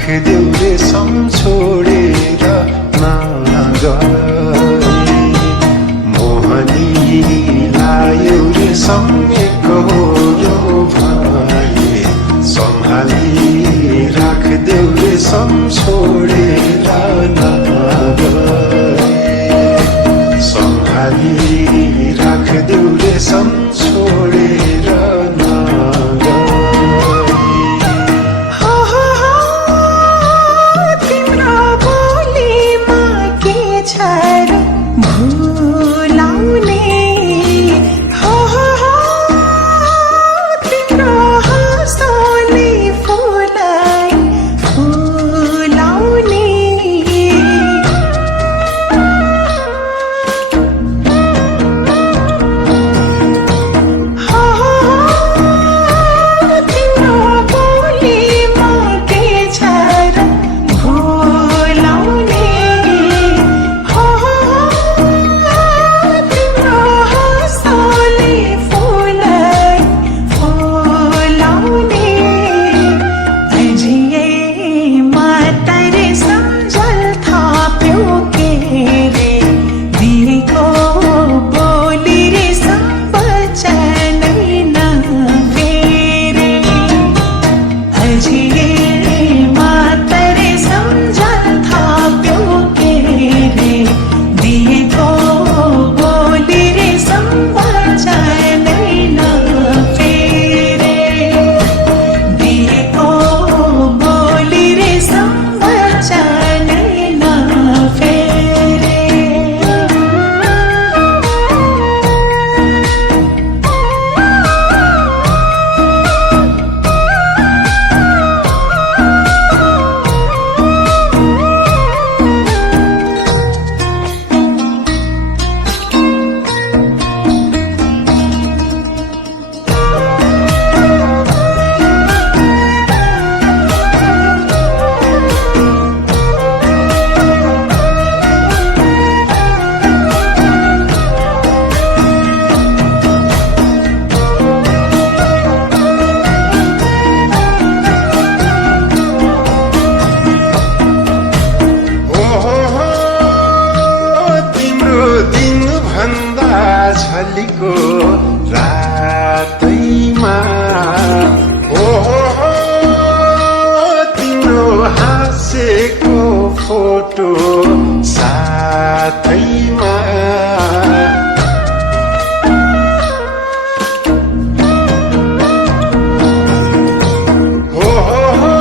राखिदेऊ रे छोडेर नगए मोहनीलाई रे सम्मेको यो भए सम्हाली राखिदेऊ रे छोडेर नगए सम्हाली राखिदेऊ रे छोडेर नगए झलीको रातैमा ओहो तिम्रो हाँसेको फोटो साथैमा ओहो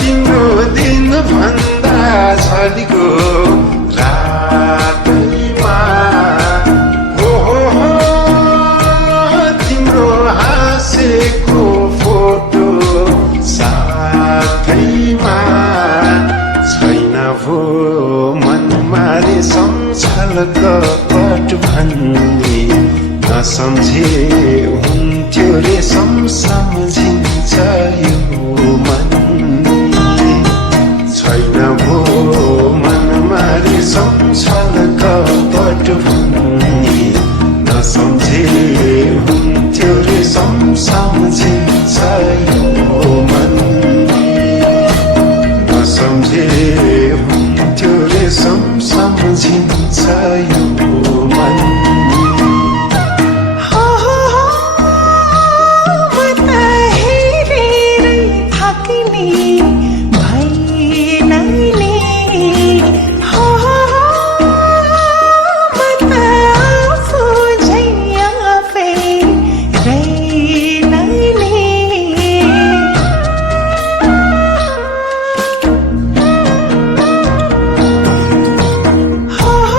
तिम्रो दिन भन्दा झलीको कपट भन्ने नसम्झे हुन्थ्यो रे सम्झिन्छ यो मन छैन भो मनमा रे सम्झल कपट भन्ने नसम्झे हुन्थ्यो रे सम्झिन्छ यो मन नसम्झे हुन्थ्यो रे सम्झिन्छ यो मन Oh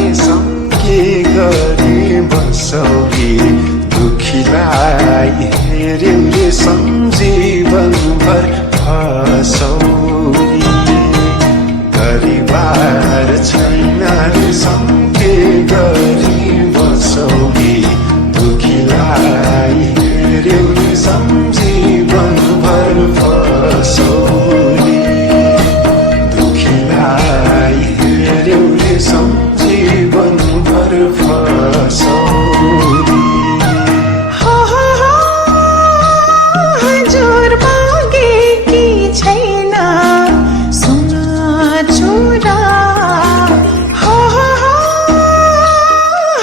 रेशम के गरी बसौली दुखीलाई हेर्यौ रेशम जीवनभर फसौली परिवार छैन रेशम के गरी बसौली दुखीलाई हेर्यौ रेशम जीवनभर फसौली दुखीलाई हेर्यौ रेशम जीवनभर फसौली हजुर मागेकी छैन सोना चुरा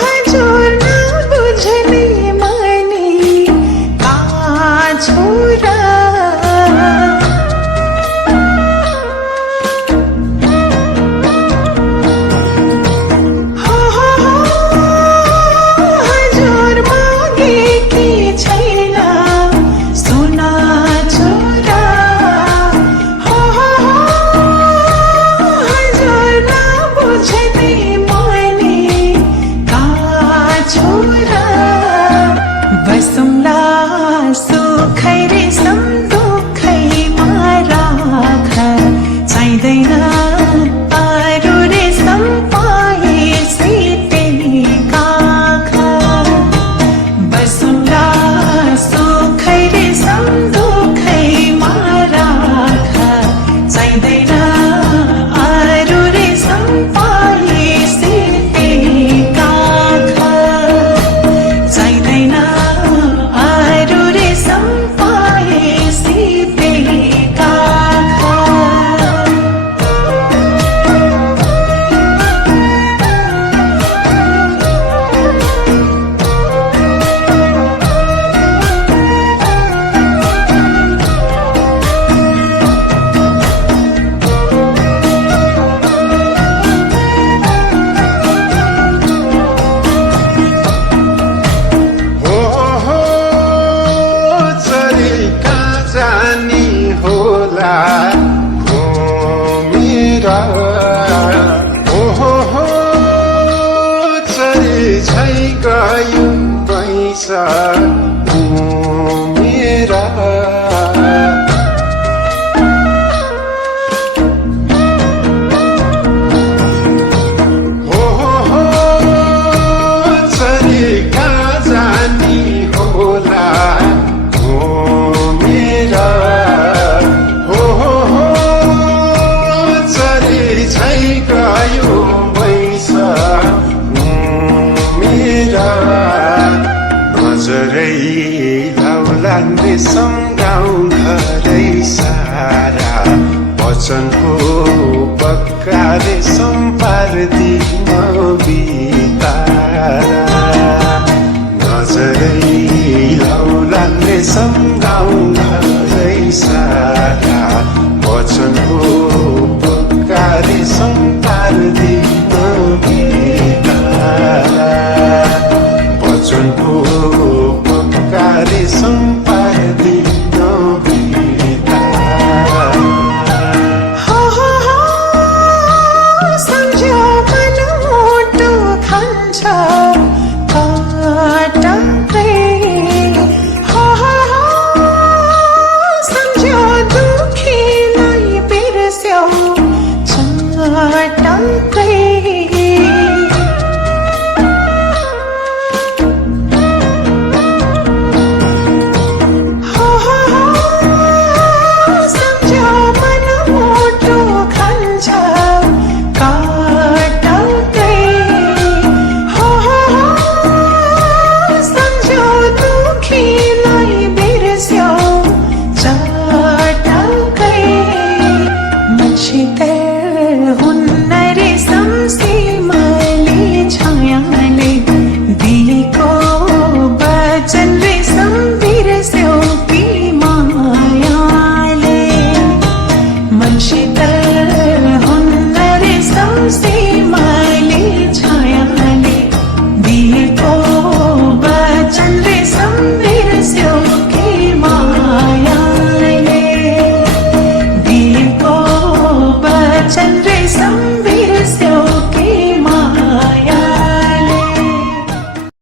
हजुर नबुझ्ने माने का छोरा हजुर मागेकी छैन सोना चुरा हजुर नबुझ्ने माने का छोरा बसौँला सुखै रेशम दुखैमा राख चाहिँदैन अरू रेशम पाएपछि त्यही काख बसौँला सुखै रेशम दुखैमा राख चाहिँदैन अरू रेशम पाएपछि त्यही काख चाहिँदैन अरू रेशम पाएपछि त्यही काख हो चरेका जानी होला घुमेर हो चरे छै गयो पैसा घुमेर हो चरेका जानी होला घुमेर हो चरे छै गयो पैसा घुमेर नजरै लाउलान् रेशम गाउँ घरै सारा वचनको पक्का रेशम पार्दिन बितारा नजरै लाउलान् रेशम गाउँ घरै सारा वचनको पक्का रेशम पार्दिन बितारा वचनको पक्का रेशम पार्दिन बितारा सम्झ्यो मन मोटो खान्छ काटकै सम्झ्यो दुखीलाई बिर्स्यौ चटकै सम्झ्यो मन मोटो खान्छ काटकै सम्झ्यो दुखीलाई बिर्स्यौ चटकै मान्छे हुन्